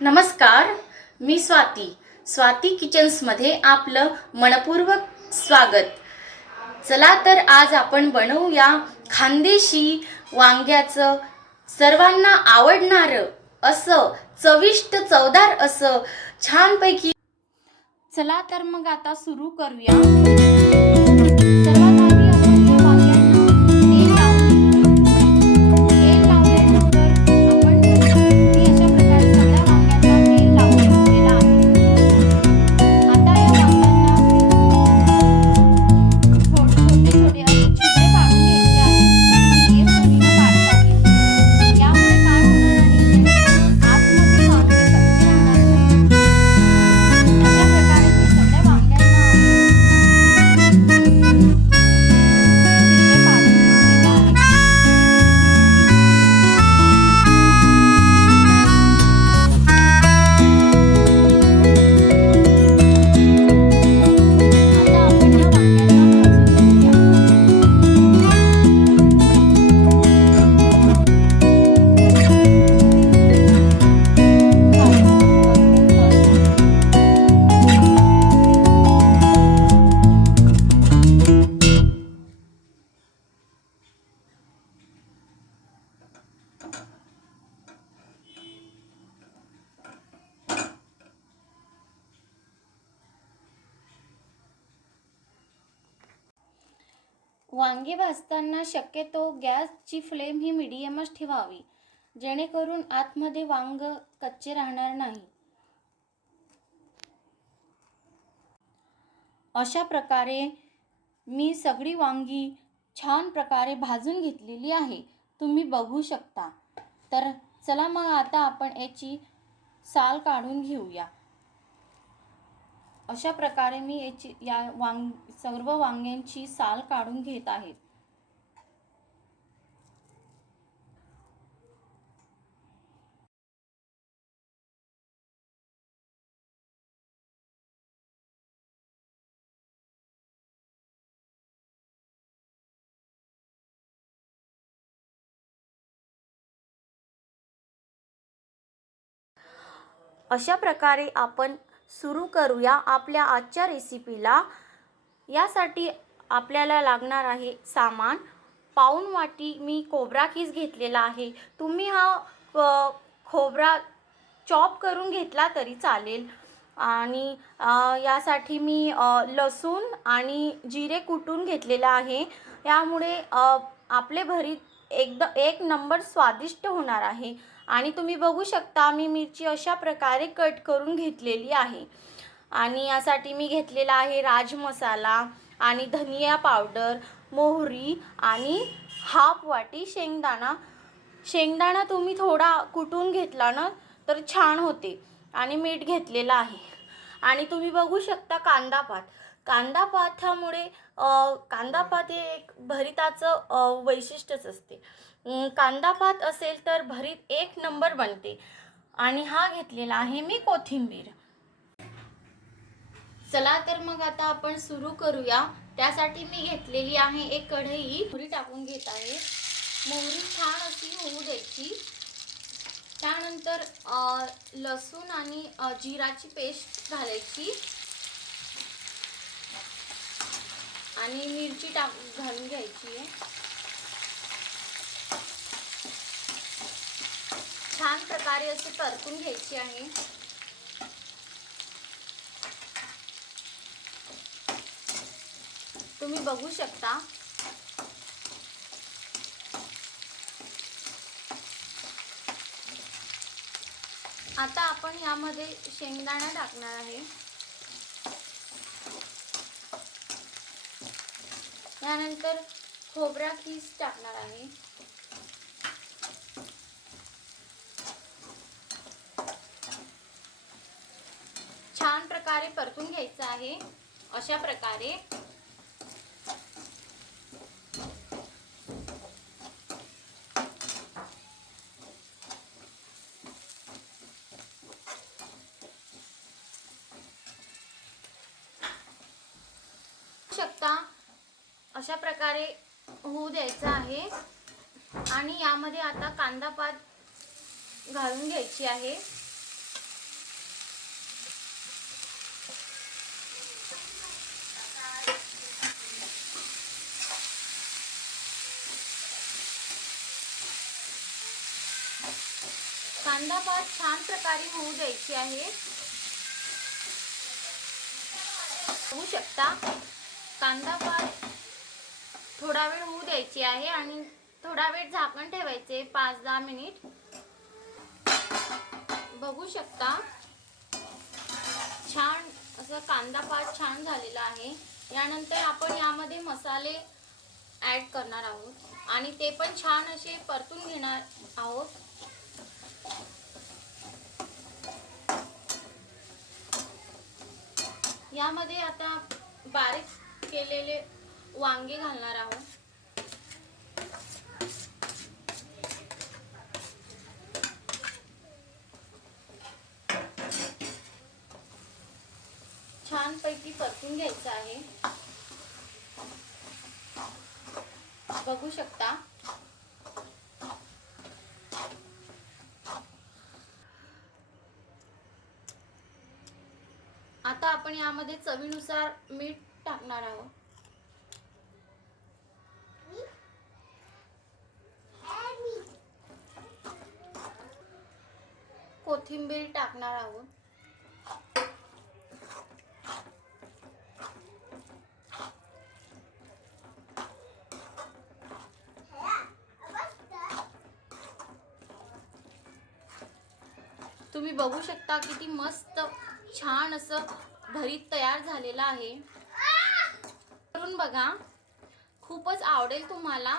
नमस्कार, मी स्वाती किचन्समध्ये आपलं मनपूर्वक स्वागत। चला तर आज आपण बनवूया खानदेशी वांग्याचं सर्वांना आवडणारं असं चविष्ट चवदार असं छानपैकी। चला तर मग आता सुरू करूया। वांगे भाजताना शक्यतो गॅसची फ्लेम ही मीडियमच ठेवावी, जेणेकरून आतमध्ये वांग कच्चे राहणार नाही। अशा प्रकारे मी सगळी वांगी छान प्रकारे भाजून घेतलेली आहे, तुम्ही बघू शकता। तर चला मग आता आपण याची साल काढून घेऊया। अशा प्रकारे मी सर्व वांग्यांची साल काढून घेत आहे। अशा प्रकारे आपण सुरू करूया आपल्या आजच्या रेसिपीला। यासाठी आपल्याला लागणार आहे सामान। पाऊण वाटी मी खोबरा कीस घेतलेला आहे। तुम्ही हा खोबरा चॉप करून घेतला तरी चालेल। आणि यासाठी मी लसूण आणि जिरे कुटून घेतलेला आहे। यामुळे आपले भरीत एक नंबर स्वादिष्ट होणार आहे। आणि तुम्ही बघू शकता मी मिरची अशा प्रकारे कट करून घेतलेली आहे। आणि यासाठी मी घेतलेला आहे राज मसाला आणि धनिया पावडर, मोहरी आणि हाफ वाटी शेंगदाणा तुम्ही थोडा कुटून घेतला ना तर छान होते। आणि मीठ घेतलेला आहे। आणि तुम्ही बघू शकता कांदापातामुळे कांदापात हे एक भरिताचं वैशिष्ट्यच असते। कांदापात असेल तर भरीत एक नंबर बनते। आणि हा घेतलेला आहे मी कोथिंबीर। चला तर मग आता आपण सुरू करूया। त्यासाठी मी घेतलेली आहे एक कढई, मोहरी टाकून घेत आहे। मोहरी छान अशी होऊ द्यायची। त्यानंतर लसूण आणि जिराची पेस्ट घालायची आणि मिरची घालून घ्यायची आहे। छान प्रकारे असे परतून घ्यायची आहे। तुम्ही बघू शकता। आता आपण यामध्ये शेंगदाणा टाकणार आहे। यानंतर खोबरा कीस टाकणार आहे। छान प्रकारे परतून घ्यायचं आहे। अशा प्रकारे शकता। अशा प्रकारे होऊ द्यायचं आहे। आणि यामध्ये आता कांदा पात घालून घ्यायची आहे। कांदा पात छान प्रकारे होऊ द्यायची आहे। होऊ शकता कांदा पात थोडा वेळ होऊ द्यायची आहे आणि थोडा वेळ झाकण ठेवायचे 5-10 मिनिट। बघू शकता छान असं कांदा पात छान झालेला आहे। यानंतर आपण यामध्ये मसाले ॲड करणार आहोत आणि ते पण छान असे परतून घेणार आहोत। यामध्ये आता बारीक केलेले वांगे घालणार आहोत। छानपैकी परतून घ्यायचं आहे। बघू शकता आता आपण यामध्ये चवीनुसार मीठ टाकणार आहोत। कोथिंबीर टाकणार आहोत। तुम्ही बघू शकता किती मस्त छान असं भरीत तयार झालेलं आहे। करून बघा, खूपच आवडेल तुम्हाला।